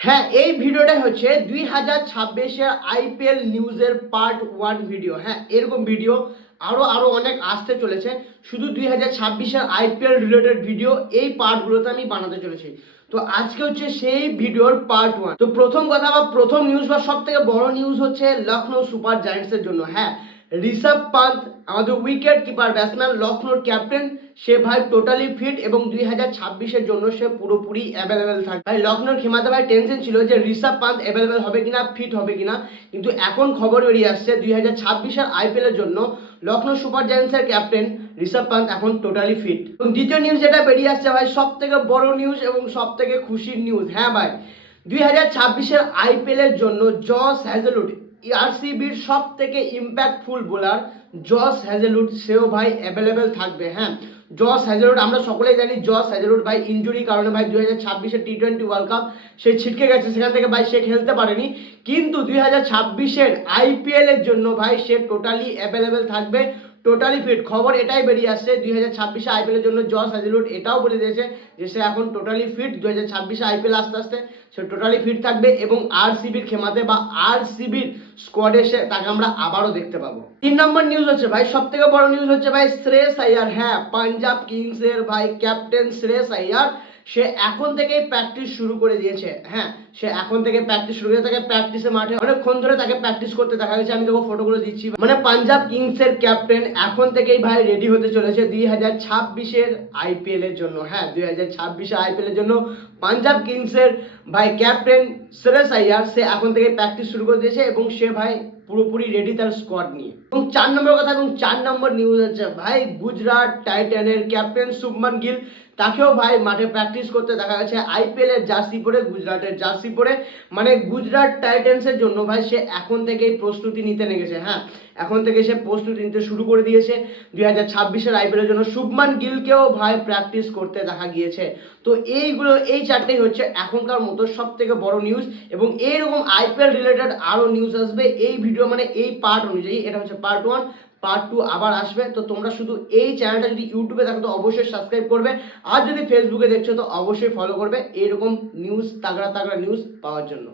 হ্যাঁ, এই ভিডিওটা হচ্ছে 2026-এর আইপিএল নিউজের পার্ট 1 ভিডিও। হ্যাঁ, এরকম ভিডিও আরো অনেক আসতে চলেছে। শুধু 2026-এর আইপিএল রিলেটেড ভিডিও এই পার্টগুলোতে আমি বানাতে চলেছি। তো আজকে হচ্ছে সেই ভিডিওর পার্ট 1। তো প্রথম কথা বা প্রথম নিউজ বা সবথেকে বড় নিউজ হচ্ছে লখনৌ সুপার জায়ান্টসের জন্য। হ্যাঁ, ঋষভ পান্ত আমাদের উইকেট কিপার ব্যাটসম্যান, লখনৌর ক্যাপ্টেন, সে ভাই টোটালি ফিট এবং 2026-এর জন্য সে পুরোপুরি অ্যাভেলেবেল থাকবে। ভাই লখনৌর খেমাতে ভাই টেনশন ছিল যে ঋষভ পান্ত অ্যাভেলেবেল হবে কিনা, ফিট হবে কিনা, কিন্তু এখন খবর বেরিয়ে আসছে 2026-এর আইপিএল এর জন্য লখনৌ সুপার জায়ান্টসের ক্যাপ্টেন ঋষভ পান্ত এখন টোটালি ফিট। এবং দ্বিতীয় নিউজ যেটা বেরিয়ে আসছে ভাই, সব থেকে বড় নিউজ এবং সব থেকে খুশির নিউজ। হ্যাঁ ভাই, 2026-এর আইপিএল এর জন্য জস হ্যাজেলউড, আরসিবির সব থেকে ইম্প্যাক্টফুল বোলার জস হ্যাজেলউড, সেও ভাই অ্যাভেলেবেল থাকবে। হ্যাঁ, জস হ্যাজেলউড আমরা সকলেই জানি জস হ্যাজেলউড ভাই ইনজুরির কারণে ভাই 2026-এর টি-20 ওয়ার্ল্ড কাপ সে ছিটকে গেছে, সেখান থেকে ভাই সে খেলতে পারেনি, কিন্তু 2026-এর আইপিএল এর জন্য ভাই সে টোটালি অ্যাভেলেবেল থাকবে, টোটালি ফিট। খবর এটাই বেরিয়ে আসছে 2026 আইপিএল এর জন্য জস হ্যাজেলউড এটাও বলে দিয়েছে যে সে এখন টোটালি ফিট। 2026 আইপিএল আস্তে আস্তে সে টোটালি ফিট থাকবে এবং আরসিবির খেমাতে বা আরসিবির স্কোয়াডে সে তাকে আমরা আবারও দেখতে পাবো। 3 নম্বর নিউজ হচ্ছে ভাই, সব থেকে বড় নিউজ হচ্ছে ভাই শ্রেয়স আইয়ার। হ্যাঁ, পাঞ্জাব কিংস এর ভাই ক্যাপ্টেন শ্রেয়স আইয়ার সে এখন থেকেই প্র্যাকটিস শুরু করে দিয়েছে। হ্যাঁ, সে এখন থেকে প্র্যাকটিস শুরু করে, তাকে প্র্যাকটিসে মাঠে অনেকক্ষণ ধরে তাকে প্র্যাকটিস করতে দেখা গেছে। আমি তোকে ফটোগুলো দিচ্ছি। মানে পাঞ্জাব কিংস এর ক্যাপ্টেন এখন থেকেই ভাই রেডি হতে চলেছে 2026-এর আইপিএল এর জন্য। হ্যাঁ, 2026-এর আইপিএল এর জন্য পাঞ্জাব কিংস এর ভাই ক্যাপ্টেন শ্রেয়স আইয়ার সে এখন থেকে প্র্যাকটিস শুরু করে দিয়েছে এবং সে ভাই পুরোপুরি রেডি তার স্কোয়াড নিয়ে। এবং 4 নম্বর কথা এবং 4 নম্বর নিউজ হচ্ছে ভাই গুজরাট টাইটানের ক্যাপ্টেন শুভমান গিল, তাকেও ভাই মাঠে প্র্যাকটিস করতে দেখা গেছে আইপিএল এর জার্সি পরে, গুজরাটের জার্সি পরে। মানে গুজরাট টাইটান্সের জন্য ভাই সে এখন থেকেই প্রস্তুতি নিতে লেগেছে। হ্যাঁ, এখন থেকে সে প্রস্তুতি নিতে শুরু করে দিয়েছে 2026-এর আইপিএল এর জন্য। শুভমান গিলকেও ভাই প্র্যাকটিস করতে দেখা গিয়েছে। তো এই চারটেই হচ্ছে এখনকার মতো সব থেকে বড় নিউজ এবং এইরকম আইপিএল রিলেটেড আরো নিউজ আসবে এই ভিডিও, মানে এই পার্ট অনুযায়ী। এটা হচ্ছে পার্ট 1, পার্ট 2 আবার আসবে। তো তোমরা শুধু এই চ্যানেলটা যদি ইউটিউবে দেখো তো অবশ্যই সাবস্ক্রাইব করবে, আর যদি ফেসবুকে দেখছো তো অবশ্যই ফলো করবে এইরকম নিউজ, তাগড়া তাগড়া নিউজ পাওয়ার জন্য।